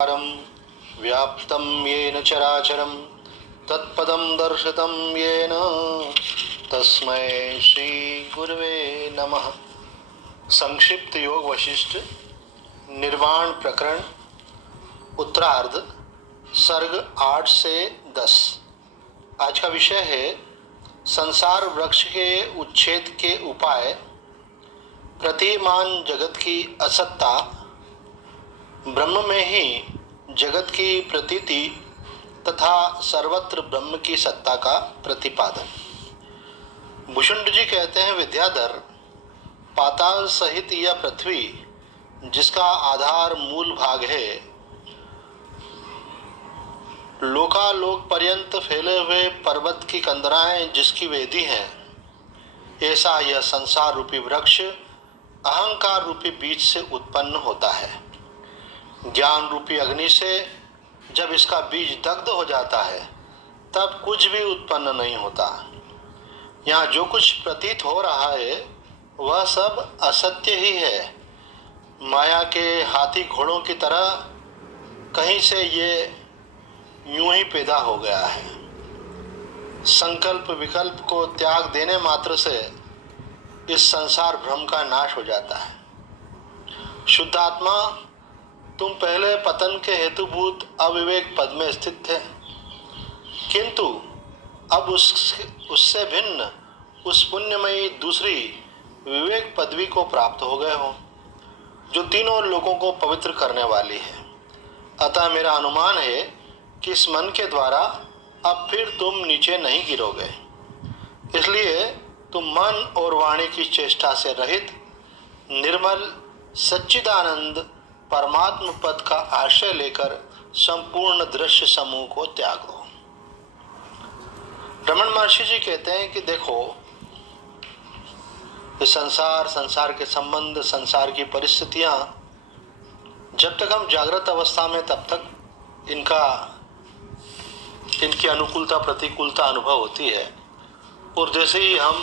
परं व्याप्तं येन चराचरं तत्पदं दर्शितं येन तस्मै श्री गुरुवे नमः। संक्षिप्त योग वशिष्ठ निर्वाण प्रकरण उत्तरार्ध सर्ग 8 से 10। आज का विषय है संसार वृक्ष के उच्छेद के उपाय, प्रतिमान जगत की असत्ता, ब्रह्म में ही जगत की प्रतीति तथा सर्वत्र ब्रह्म की सत्ता का प्रतिपादन। भुषुंड जी कहते हैं, विद्याधर, पाताल सहित यह पृथ्वी जिसका आधार मूल भाग है, लोकालोक पर्यंत फैले हुए पर्वत की कंदराएं जिसकी वेदी हैं, ऐसा यह संसार रूपी वृक्ष अहंकार रूपी बीज से उत्पन्न होता है। ज्ञान रूपी अग्नि से जब इसका बीज दग्ध हो जाता है तब कुछ भी उत्पन्न नहीं होता। यहाँ जो कुछ प्रतीत हो रहा है वह सब असत्य ही है। माया के हाथी घोड़ों की तरह कहीं से ये यूं ही पैदा हो गया है। संकल्प विकल्प को त्याग देने मात्र से इस संसार भ्रम का नाश हो जाता है। शुद्ध आत्मा, तुम पहले पतन के हेतुभूत अविवेक पद में स्थित थे, किंतु अब उससे भिन्न उस पुण्यमयी दूसरी विवेक पदवी को प्राप्त हो गए हो, जो तीनों लोगों को पवित्र करने वाली है। अतः मेरा अनुमान है कि इस मन के द्वारा अब फिर तुम नीचे नहीं गिरोगे। इसलिए तुम मन और वाणी की चेष्टा से रहित निर्मल सच्चिदानंद परमात्म पद का आश्रय लेकर संपूर्ण दृश्य समूह को त्याग दो। रमन महर्षि जी कहते हैं कि देखो, ये संसार के संबंध, संसार की परिस्थितियां, जब तक हम जागृत अवस्था में तब तक इनकी अनुकूलता प्रतिकूलता अनुभव होती है, और जैसे ही हम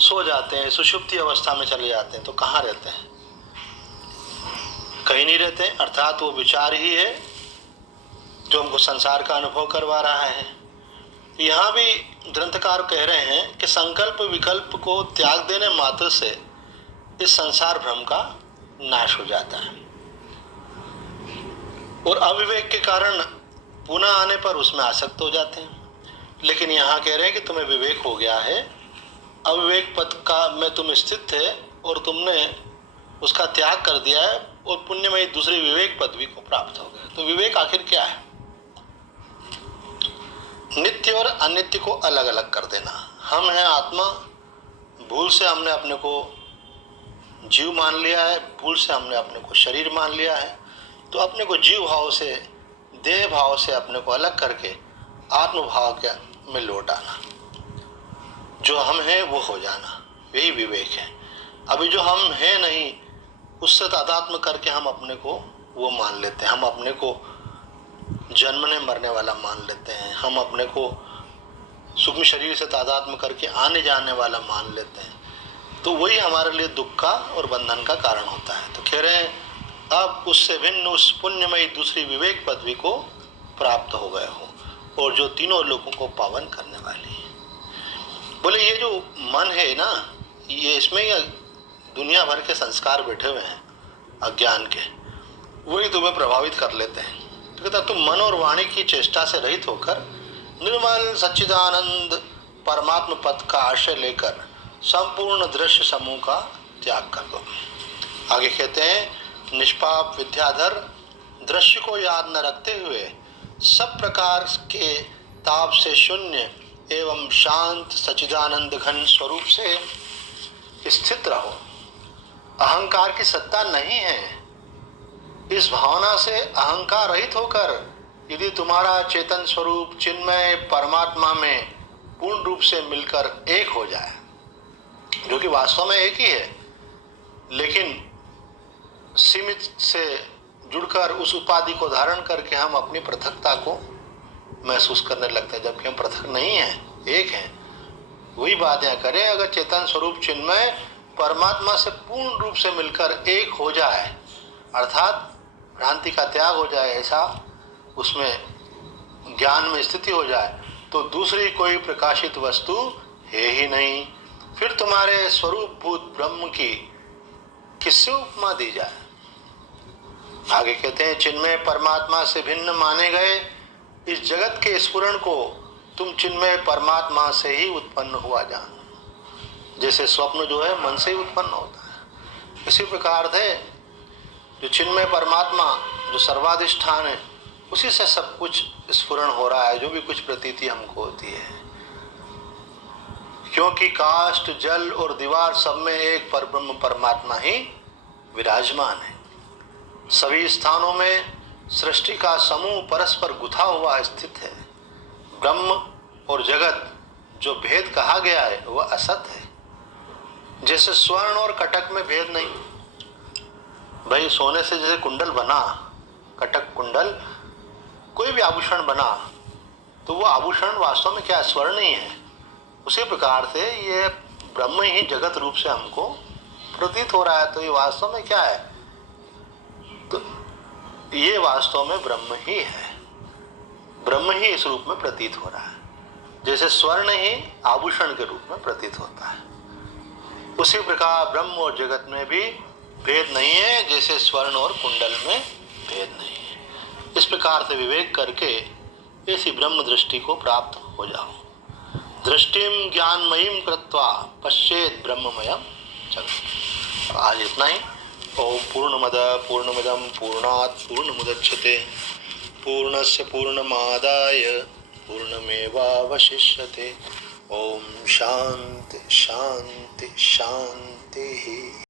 सो जाते हैं, सुषुप्ति अवस्था में चले जाते हैं, तो कहाँ रहते हैं? कहीं नहीं रहते। अर्थात वो विचार ही है जो हमको संसार का अनुभव करवा रहा है। यहाँ भी ग्रंथकार कह रहे हैं कि संकल्प विकल्प को त्याग देने मात्र से इस संसार भ्रम का नाश हो जाता है, और अविवेक के कारण पुनः आने पर उसमें आसक्त हो जाते हैं। लेकिन यहाँ कह रहे हैं कि तुम्हें विवेक हो गया है, अविवेक पद का में तुम स्थित थे और तुमने उसका त्याग कर दिया है और पुण्यमयी दूसरी विवेक पदवी को प्राप्त हो गए। तो विवेक आखिर क्या है? नित्य और अनित्य को अलग अलग कर देना। हम हैं आत्मा, भूल से हमने अपने को जीव मान लिया है, भूल से हमने अपने को शरीर मान लिया है। तो अपने को जीव भाव से, देह भाव से अपने को अलग करके आत्म भाव के में लौट आना, जो हम हैं वो हो जाना, यही विवेक है। अभी जो हम हैं नहीं, उससे तादात्म्य करके हम अपने को वो मान लेते हैं। हम अपने को जन्मने मरने वाला मान लेते हैं, हम अपने को सूक्ष्म शरीर से तादात्म्य करके आने जाने वाला मान लेते हैं। तो वही हमारे लिए दुख का और बंधन का कारण होता है। तो कह रहे हैं अब उससे भिन्न उस पुण्यमयी दूसरी विवेक पदवी को प्राप्त हो गए हो, और जो तीनों लोगों को पावन करने वाली है। बोले ये जो मन है ना, ये इसमें दुनिया भर के संस्कार बैठे हुए हैं अज्ञान के, वही तुम्हें प्रभावित कर लेते हैं। तो कहता तुम मन और वाणी की चेष्टा से रहित होकर निर्मल सच्चिदानंद परमात्म पद का आश्रय लेकर संपूर्ण दृश्य समूह का त्याग कर दो। आगे कहते हैं, निष्पाप विद्याधर, दृश्य को याद न रखते हुए सब प्रकार के ताप से शून्य एवं शांत सच्चिदानंद घन स्वरूप से स्थित रहो। अहंकार की सत्ता नहीं है। इस भावना से अहंकार रहित होकर यदि तुम्हारा चेतन स्वरूप चिन्मय परमात्मा में पूर्ण रूप से मिलकर एक हो जाए, जो कि वास्तव में एक ही है, लेकिन सीमित से जुड़कर उस उपाधि को धारण करके हम अपनी पृथकता को महसूस करने लगते हैं, जबकि हम पृथक नहीं हैं, एक हैं। वही बात यहाँ करें, अगर चेतन स्वरूप चिन्मय परमात्मा से पूर्ण रूप से मिलकर एक हो जाए, अर्थात भ्रांति का त्याग हो जाए, ऐसा उसमें ज्ञान में स्थिति हो जाए, तो दूसरी कोई प्रकाशित वस्तु है ही नहीं। फिर तुम्हारे स्वरूप भूत ब्रह्म की किससे उपमा दी जाए। आगे कहते हैं, चिन्मय परमात्मा से भिन्न माने गए इस जगत के स्फुरण को तुम चिन्मय परमात्मा से ही उत्पन्न हुआ जान। जैसे स्वप्न जो है मन से ही उत्पन्न होता है, इसी प्रकार से जो चिन्मय परमात्मा जो सर्वाधिष्ठान है, उसी से सब कुछ स्फुरण हो रहा है, जो भी कुछ प्रतीति हमको होती है। क्योंकि काष्ठ, जल और दीवार सब में एक परब्रह्म परमात्मा ही विराजमान है। सभी स्थानों में सृष्टि का समूह परस्पर गुथा हुआ स्थित है। ब्रह्म और जगत जो भेद कहा गया है वह असत है। जैसे स्वर्ण और कटक में भेद नहीं। भाई सोने से जैसे कुंडल बना, कटक कुंडल, कोई भी आभूषण बना, तो वो आभूषण वास्तव में क्या स्वर्ण ही है। उसी प्रकार से ये ब्रह्म ही जगत रूप से हमको प्रतीत हो रहा है, तो ये वास्तव में क्या है, तो ये वास्तव में ब्रह्म ही है। ब्रह्म ही इस रूप में प्रतीत हो रहा है, जैसे स्वर्ण ही आभूषण के रूप में प्रतीत होता है। उसी प्रकार ब्रह्म और जगत में भी भेद नहीं है, जैसे स्वर्ण और कुंडल में भेद नहीं है। इस प्रकार से विवेक करके ऐसी ब्रह्म दृष्टि को प्राप्त हो जाओ। दृष्टिम ज्ञानमयीम कृत्वा पश्चेत ब्रह्ममयम जगत्। आज इतना ही। ओम पूर्णमद पूर्णमिदं पूर्णात् पूर्णमुदच्यते पूर्णस्य पूर्णमादाय पूर्णमेवावशिष्यते। ओम शांति शांति शांति।